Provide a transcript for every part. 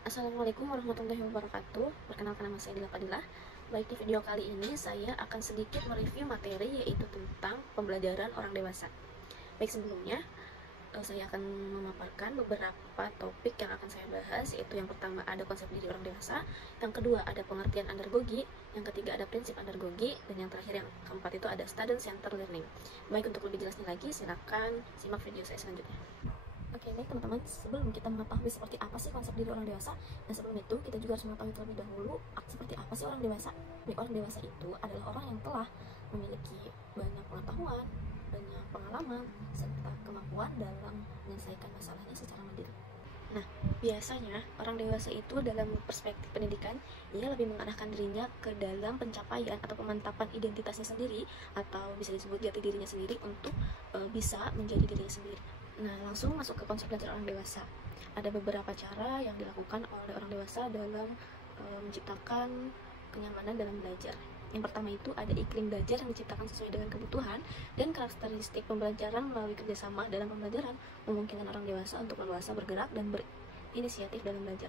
Assalamualaikum warahmatullahi wabarakatuh. Perkenalkan, nama saya Dila Fadilah. Baik, di video kali ini saya akan sedikit mereview materi, yaitu tentang pembelajaran orang dewasa. Baik, sebelumnya saya akan memaparkan beberapa topik yang akan saya bahas, yaitu yang pertama ada konsep diri orang dewasa, yang kedua ada pengertian andragogi, yang ketiga ada prinsip andragogi, dan yang terakhir yang keempat itu ada student center learning. Baik, untuk lebih jelasnya lagi silakan simak video saya selanjutnya. Oke, baik teman-teman, sebelum kita mengetahui seperti apa sih konsep diri orang dewasa, dan sebelum itu kita juga harus mengetahui terlebih dahulu seperti apa sih orang dewasa. Orang dewasa itu adalah orang yang telah memiliki banyak pengetahuan, banyak pengalaman, serta kemampuan dalam menyelesaikan masalahnya secara mandiri. Nah, biasanya orang dewasa itu dalam perspektif pendidikan, ia lebih mengarahkan dirinya ke dalam pencapaian atau pemantapan identitasnya sendiri, atau bisa disebut jati dirinya sendiri untuk bisa menjadi dirinya sendiri. Nah, langsung masuk ke konsep belajar orang dewasa. Ada beberapa cara yang dilakukan oleh orang dewasa dalam menciptakan kenyamanan dalam belajar. Yang pertama itu ada iklim belajar yang diciptakan sesuai dengan kebutuhan dan karakteristik pembelajaran melalui kerjasama dalam pembelajaran, memungkinkan orang dewasa untuk leluasa bergerak dan berinisiatif dalam belajar.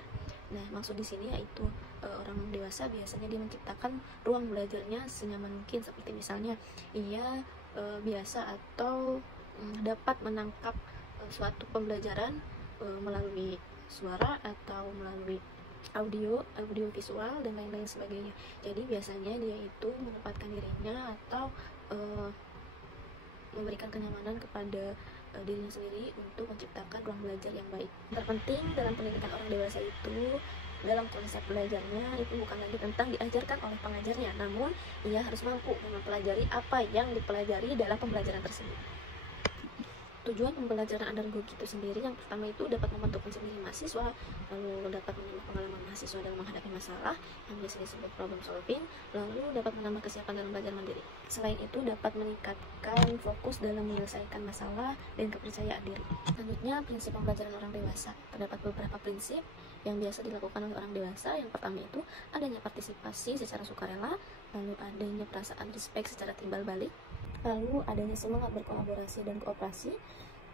Nah, maksud di sini yaitu orang dewasa biasanya dia menciptakan ruang belajarnya senyaman mungkin, seperti misalnya ia biasa atau dapat menangkap suatu pembelajaran melalui suara atau melalui audio visual dan lain-lain sebagainya. Jadi biasanya dia itu menempatkan dirinya atau memberikan kenyamanan kepada dirinya sendiri untuk menciptakan ruang belajar yang baik. Terpenting dalam pendidikan orang dewasa itu, dalam konsep belajarnya itu bukan lagi tentang diajarkan oleh pengajarnya, namun ia harus mampu mempelajari apa yang dipelajari dalam pembelajaran tersebut. Tujuan pembelajaran andragogi itu sendiri, yang pertama itu dapat membentuk sendiri mahasiswa, lalu dapat menambah pengalaman mahasiswa dalam menghadapi masalah yang biasa disebut problem solving, lalu dapat menambah kesiapan dalam belajar mandiri. Selain itu dapat meningkatkan fokus dalam menyelesaikan masalah dan kepercayaan diri. Selanjutnya, prinsip pembelajaran orang dewasa. Terdapat beberapa prinsip yang biasa dilakukan oleh orang dewasa. Yang pertama itu adanya partisipasi secara sukarela, lalu adanya perasaan respect secara timbal balik, lalu adanya semangat berkolaborasi dan kooperasi,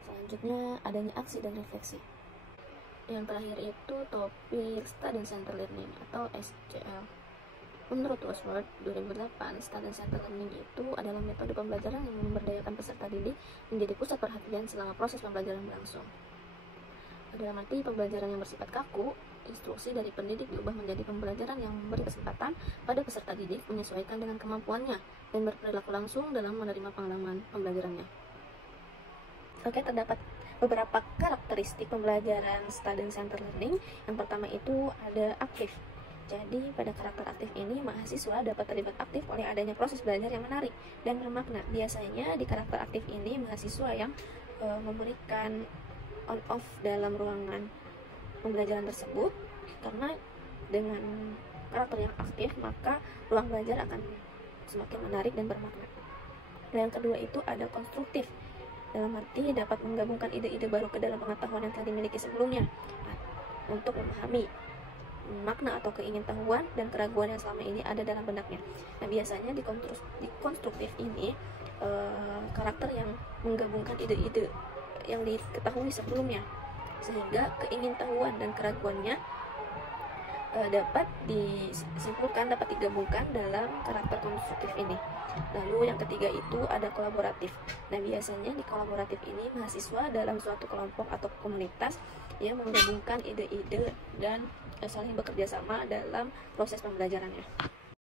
selanjutnya adanya aksi dan refleksi. Yang terakhir itu topik Student Center Learning atau SCL. Menurut Wordsworth 2008, Student Center Learning itu adalah metode pembelajaran yang memberdayakan peserta didik menjadi pusat perhatian selama proses pembelajaran berlangsung. Dalam arti pembelajaran yang bersifat kaku, instruksi dari pendidik diubah menjadi pembelajaran yang memberi kesempatan pada peserta didik menyesuaikan dengan kemampuannya dan berperilaku langsung dalam menerima pengalaman pembelajarannya. Oke, terdapat beberapa karakteristik pembelajaran student center learning. Yang pertama itu ada aktif. Jadi pada karakter aktif ini mahasiswa dapat terlibat aktif oleh adanya proses belajar yang menarik dan bermakna. Biasanya di karakter aktif ini mahasiswa yang memberikan on off dalam ruangan pembelajaran tersebut, karena dengan karakter yang aktif maka ruang belajar akan semakin menarik dan bermakna. Dan yang kedua itu ada konstruktif, dalam arti dapat menggabungkan ide-ide baru ke dalam pengetahuan yang telah dimiliki sebelumnya untuk memahami makna atau keingintahuan dan keraguan yang selama ini ada dalam benaknya. Nah, biasanya di konstruktif ini karakter yang menggabungkan ide-ide yang diketahui sebelumnya, sehingga keingintahuan dan keraguannya dapat disimpulkan, dapat digabungkan dalam karakter konstruktif ini. Lalu yang ketiga itu ada kolaboratif. Nah, biasanya di kolaboratif ini mahasiswa dalam suatu kelompok atau komunitas yang menggabungkan ide-ide dan saling bekerja sama dalam proses pembelajarannya.